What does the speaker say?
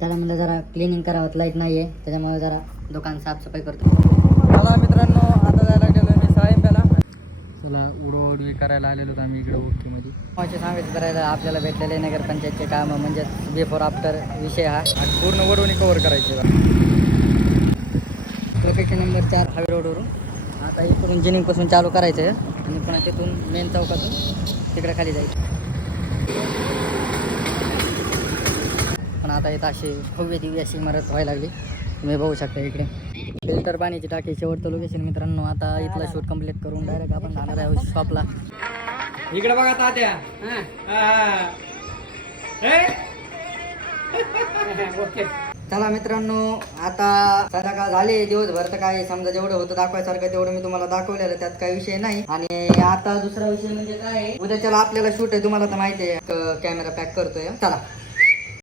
त्याला म्हणलं जरा क्लिनिंग करावं, लाईट नाही आहे त्याच्यामुळे जरा दुकान साफसफाई करतो. मला मित्रांनो आता जायला गेलो मी साळिंब्याला. चला उडवडवी करायला आलेलो आम्ही इकडे ओकेमध्ये. माझे सांगायचं करायला आपल्याला भेटलेले नगरपंचायतचे कामं म्हणजे बिफोर आफ्टर विषय हा. आणि पूर्ण वडवणी कव्हर करायची. लोकेशन नंबर 4 हायवे रोडवरून आता इकडून जिनिंगपासून चालू करायचं आहे आणि पुन्हा तिथून मेन चौकातून तिकडे खाली जायचं. पण आता इथं अशी भव्य दिव्य अशी इमारत व्हायला लागली, तुम्ही बघू शकता. इकडे फिल्टर पाण्याची टाकी शेवटचं लोकेशन मित्रांनो. आता इथला शूट कंप्लीट करून डायरेक्ट आपण जाणार आहोत शॉपला. इकडे बघा तात्या. चला मित्रांनो, आता संध्याकाळ झाली, दिवसभर तर काय समजा जेवढं होतं दाखवायसारखं तेवढं मी तुम्हाला दाखवलेलं, त्यात काही विषय नाही. आणि आता दुसरा विषय म्हणजे काय, उद्याच्याला आपल्याला शूट आहे, तुम्हाला तर माहिती आहे. कॅमेरा पॅक करतोय. चला